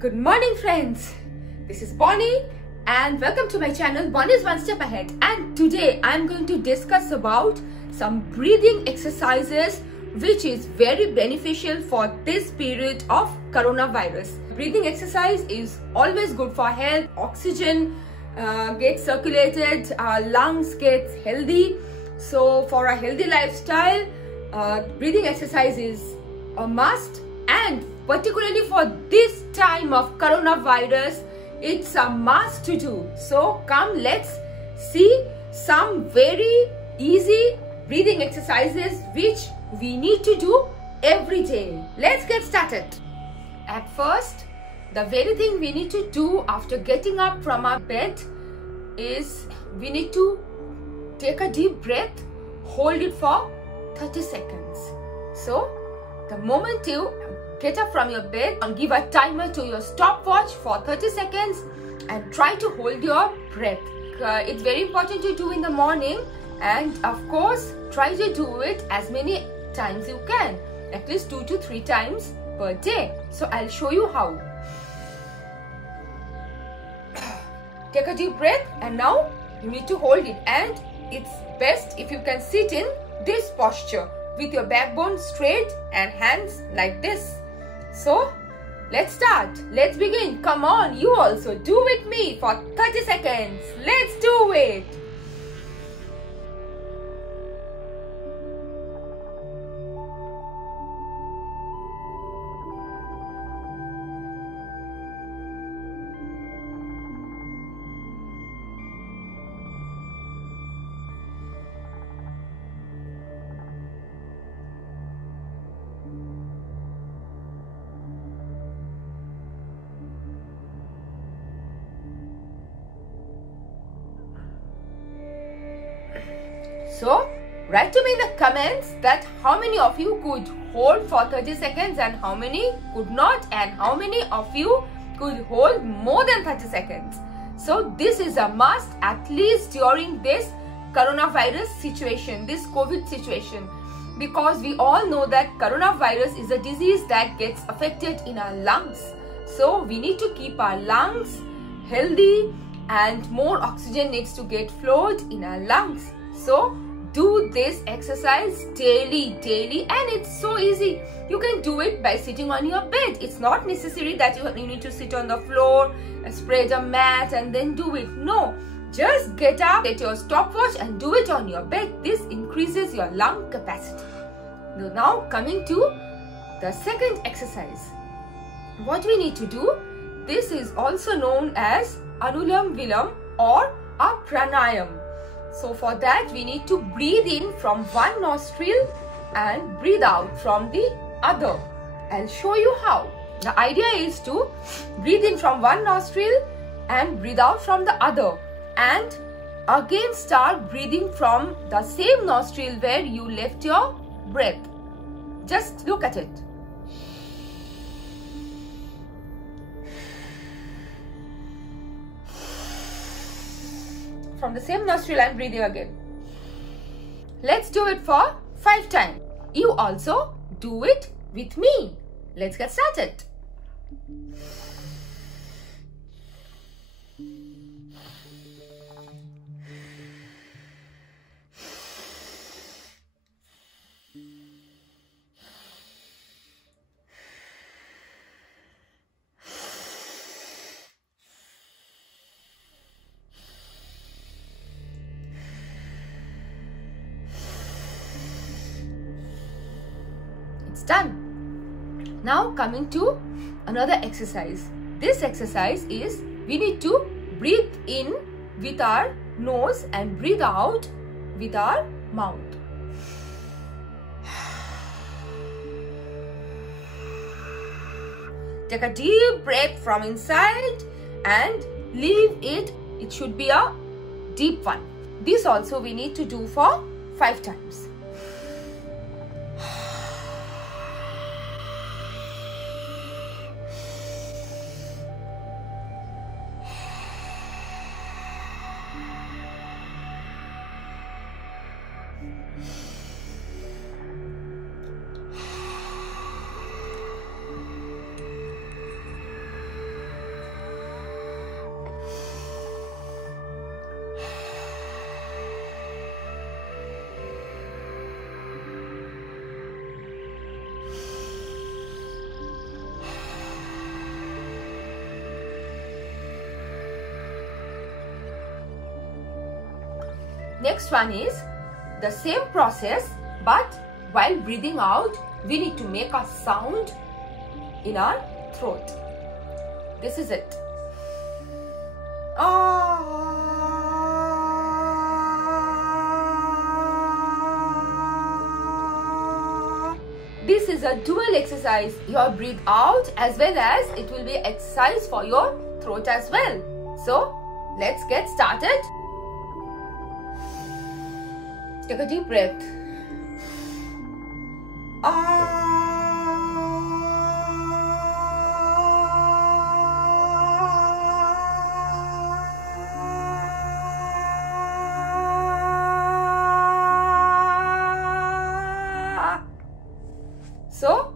Good morning friends, this is Bonnie and welcome to my channel Bonnie's One Step Ahead. And today I am going to discuss about some breathing exercises which is very beneficial for this period of coronavirus. Breathing exercise is always good for health. Oxygen gets circulated, our lungs get healthy. So for a healthy lifestyle, breathing exercise is a must, and particularly for this time of coronavirus, it's a must to do. So come, let's see some very easy breathing exercises which we need to do every day. Let's get started. At first, the very thing we need to do after getting up from our bed is we need to take a deep breath, hold it for 30 seconds. So the moment you get up from your bed and give a timer to your stopwatch for 30 seconds and try to hold your breath. It's very important to do in the morning, and of course try to do it as many times you can, at least 2 to 3 times per day. So I'll show you how. Take a deep breath and now you need to hold it, and it's best if you can sit in this posture with your backbone straight and hands like this. So let's start. Let's begin. Come on, you also do with me for 30 seconds. Let's do it. So write to me in the comments that how many of you could hold for 30 seconds and how many could not, and how many of you could hold more than 30 seconds. So this is a must, at least during this coronavirus situation, this COVID situation, because we all know that coronavirus is a disease that gets affected in our lungs. So we need to keep our lungs healthy and more oxygen needs to get flowed in our lungs. So do this exercise daily, and it's so easy. You can do it by sitting on your bed. It's not necessary that you need to sit on the floor and spread a mat and then do it. No, just get up, get your stopwatch and do it on your bed. This increases your lung capacity. Now coming to the second exercise. What we need to do, this is also known as Anulam Vilam or a pranayam. So for that we need to breathe in from one nostril and breathe out from the other. I'll show you how. The idea is to breathe in from one nostril and breathe out from the other, and again start breathing from the same nostril where you left your breath. Just look at it. From the same nostril I'm breathing again. Let's do it for 5 times. You also do it with me. Let's get started. Done. Now coming to another exercise. This exercise is we need to breathe in with our nose and breathe out with our mouth. Take a deep breath from inside and leave it. It should be a deep one. This also we need to do for 5 times. Next one is the same process, but while breathing out, we need to make a sound in our throat. This is it. This is a dual exercise. Your breathe out as well as it will be exercise for your throat as well. So let's get started. Take a deep breath. So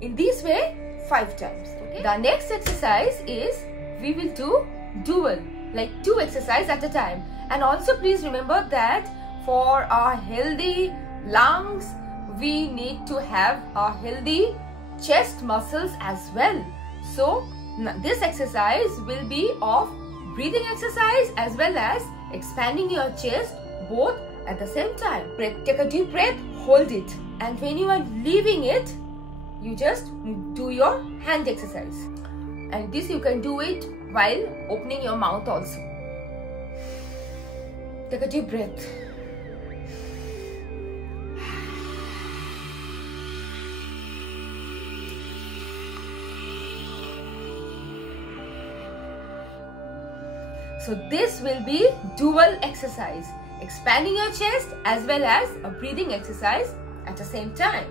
in this way 5 times. Okay. The next exercise is we will do dual, like 2 exercises at a time. And also please remember that for our healthy lungs, we need to have a healthy chest muscles as well. So this exercise will be of breathing exercise as well as expanding your chest, both at the same time. Take a deep breath, hold it, and when you are leaving it, you just do your hand exercise. And this you can do it while opening your mouth also. Take a deep breath. So this will be dual exercise, expanding your chest as well as a breathing exercise at the same time.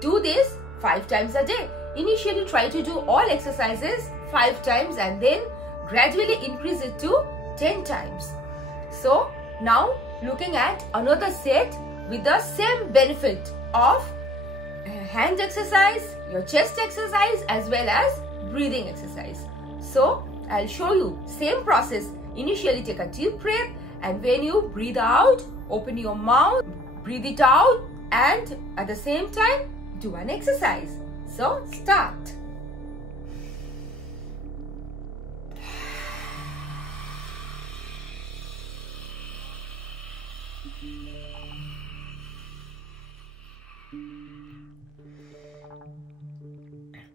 Do this 5 times a day. Initially try to do all exercises 5 times and then gradually increase it to 10 times. So now looking at another set with the same benefit of hand exercise, your chest exercise as well as breathing exercise. So I'll show you same process. Initially take a deep breath, and when you breathe out, open your mouth, breathe it out, and at the same time do an exercise. So start.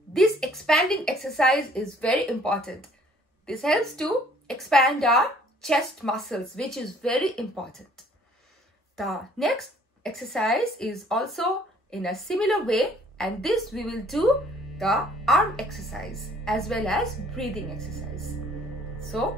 This expanding exercise is very important. This helps to expand our chest muscles, which is very important. The next exercise is also in a similar way, and this we will do the arm exercise as well as breathing exercise. So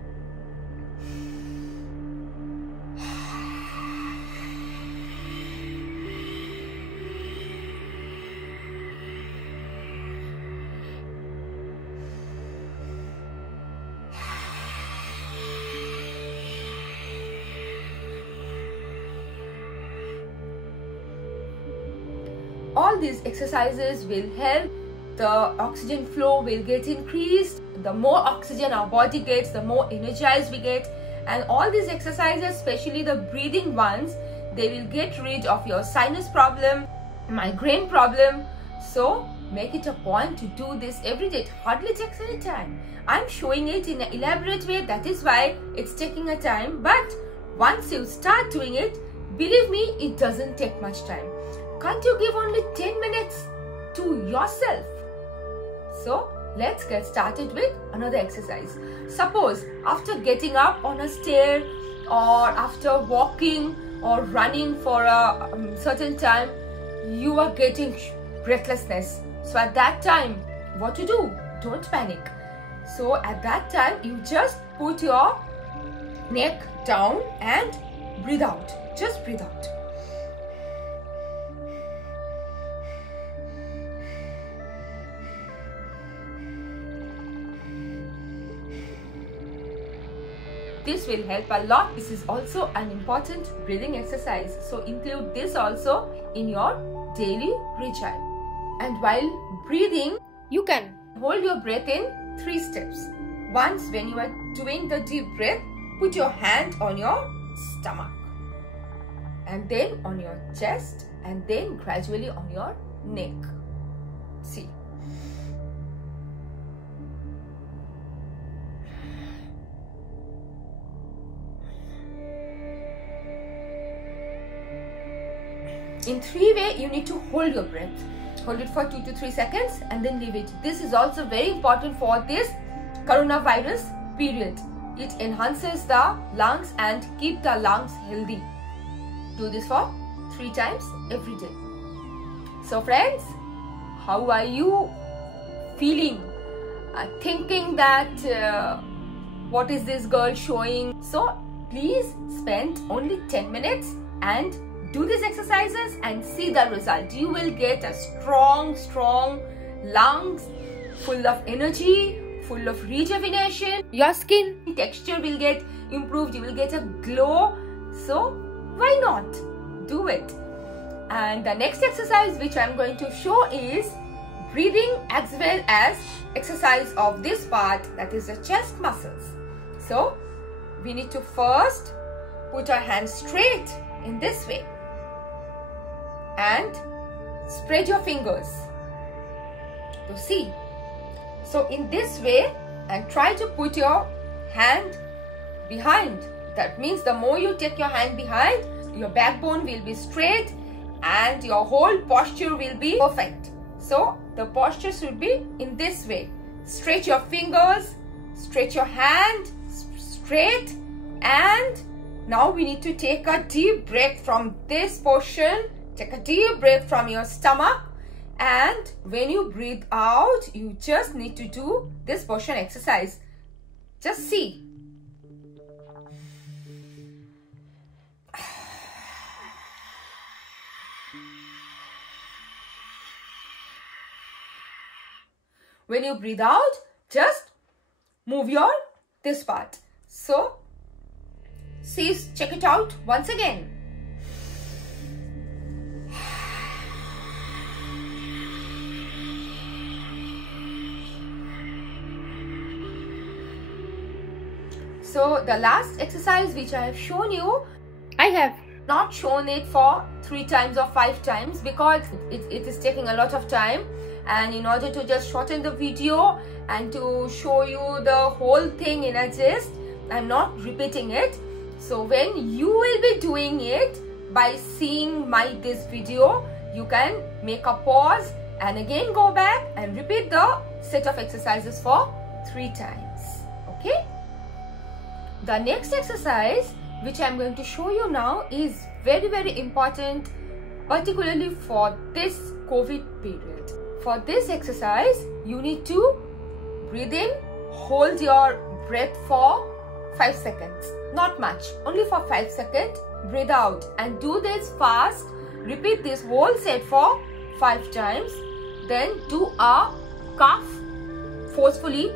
all these exercises will help. The oxygen flow will get increased. The more oxygen our body gets, the more energized we get. And all these exercises, especially the breathing ones, they will get rid of your sinus problem, migraine problem. So make it a point to do this every day. It hardly takes any time. I'm showing it in an elaborate way, that is why it's taking a time. But once you start doing it, believe me, it doesn't take much time. Can't you give only 10 minutes to yourself? So let's get started with another exercise. Suppose after getting up on a stair or after walking or running for a certain time, you are getting breathlessness. So at that time, what to do? Don't panic. So at that time, you just put your neck down and breathe out. Just breathe out. This will help a lot. This is also an important breathing exercise. So include this also in your daily routine. And while breathing, you can hold your breath in 3 steps. Once when you are doing the deep breath, put your hand on your stomach, and then on your chest, and then gradually on your neck. See. In 3 ways, you need to hold your breath. Hold it for 2 to 3 seconds and then leave it. This is also very important for this coronavirus period. It enhances the lungs and keep the lungs healthy. Do this for 3 times every day. So friends, how are you feeling? Thinking that what is this girl showing? So please spend only 10 minutes and do these exercises and see the result. You will get a strong lungs full of energy, full of rejuvenation. Your skin texture will get improved. You will get a glow. So why not do it? And the next exercise which I'm going to show is breathing as well as exercise of this part, that is the chest muscles. So we need to first put our hands straight in this way and spread your fingers to see. So in this way, and try to put your hand behind. That means the more you take your hand behind, your backbone will be straight and your whole posture will be perfect. So the posture should be in this way. Stretch your fingers, stretch your hand straight, and now we need to take a deep breath from this portion. Take a deep breath from your stomach, and when you breathe out, you just need to do this portion exercise. Just see. When you breathe out, just move your this part. So see, check it out once again. So the last exercise which I have shown you, I have not shown it for 3 times or 5 times because it is taking a lot of time, and in order to just shorten the video and to show you the whole thing in a gist, I'm not repeating it. So when you will be doing it, by seeing this video, you can make a pause and again go back and repeat the set of exercises for 3 times. Okay? The next exercise which I'm going to show you now is very important, particularly for this COVID period. For this exercise, you need to breathe in, hold your breath for 5 seconds. Not much, only for 5 seconds. Breathe out and do this fast. Repeat this whole set for 5 times. Then do a cough forcefully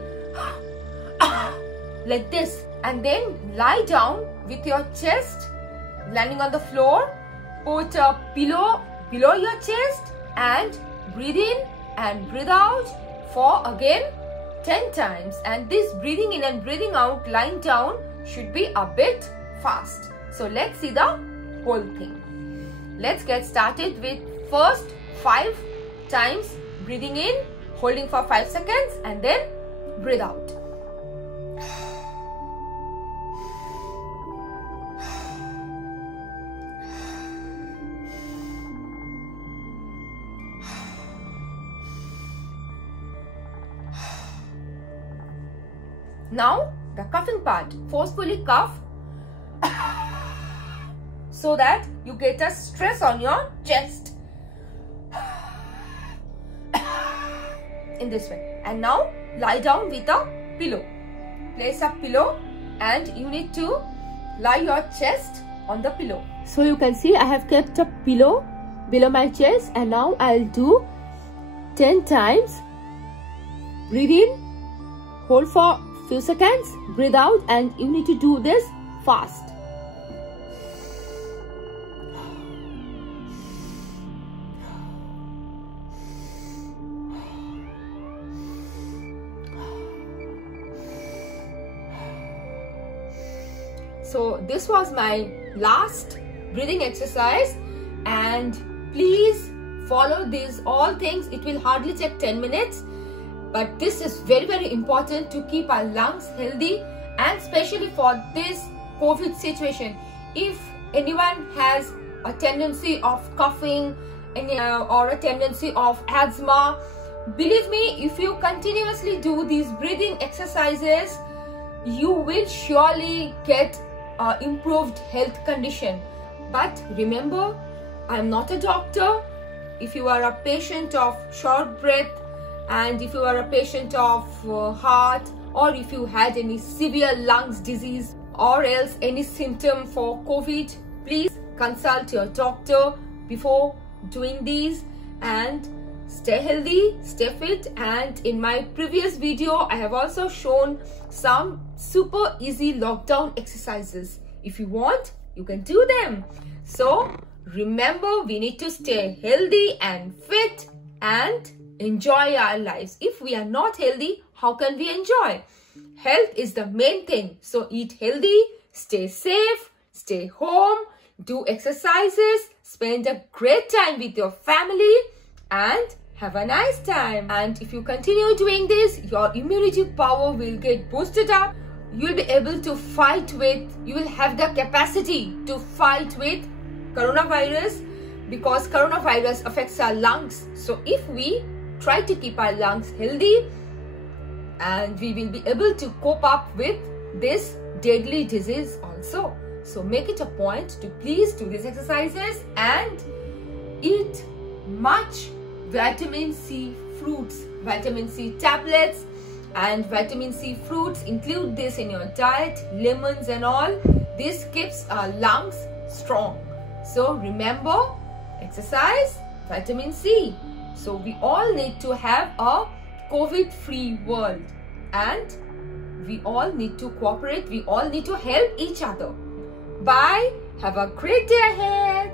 like this, and then lie down with your chest landing on the floor. Put a pillow below your chest and breathe in and breathe out for again 10 times. And this breathing in and breathing out lying down should be a bit fast. So let's see the whole thing. Let's get started with first 5 times breathing in, holding for 5 seconds, and then breathe out. Now the coughing part. Forcefully cough so that you get a stress on your chest in this way. And now lie down with a pillow. Place a pillow and you need to lie your chest on the pillow. So you can see I have kept a pillow below my chest, and now I'll do 10 times. Breathe in, hold for few seconds, breathe out, and you need to do this fast. So this was my last breathing exercise, and please follow these all things. It will hardly take 10 minutes. But this is very important to keep our lungs healthy, and especially for this COVID situation. If anyone has a tendency of coughing or a tendency of asthma, believe me, if you continuously do these breathing exercises, you will surely get improved health condition. But remember, I am not a doctor. If you are a patient of short breath, and if you are a patient of heart, or if you had any severe lungs disease or else any symptom for COVID, please consult your doctor before doing these, and stay healthy, stay fit. And in my previous video, I have also shown some super easy lockdown exercises. If you want, you can do them. So remember, we need to stay healthy and fit and enjoy our lives. If we are not healthy, how can we enjoy? Health is the main thing. So eat healthy, stay safe, stay home, do exercises, spend a great time with your family, and have a nice time. And if you continue doing this, your immunity power will get boosted up. You will be able to fight with, you will have the capacity to fight with coronavirus, because coronavirus affects our lungs. So if we try to keep our lungs healthy, and we will be able to cope up with this deadly disease also. So make it a point to please do these exercises and eat much vitamin C fruits, vitamin C tablets and vitamin C fruits. Include this in your diet, lemons and all. This keeps our lungs strong. So remember, exercise, vitamin C. So we all need to have a COVID-free world, and we all need to cooperate. We all need to help each other. Bye. Have a great day ahead.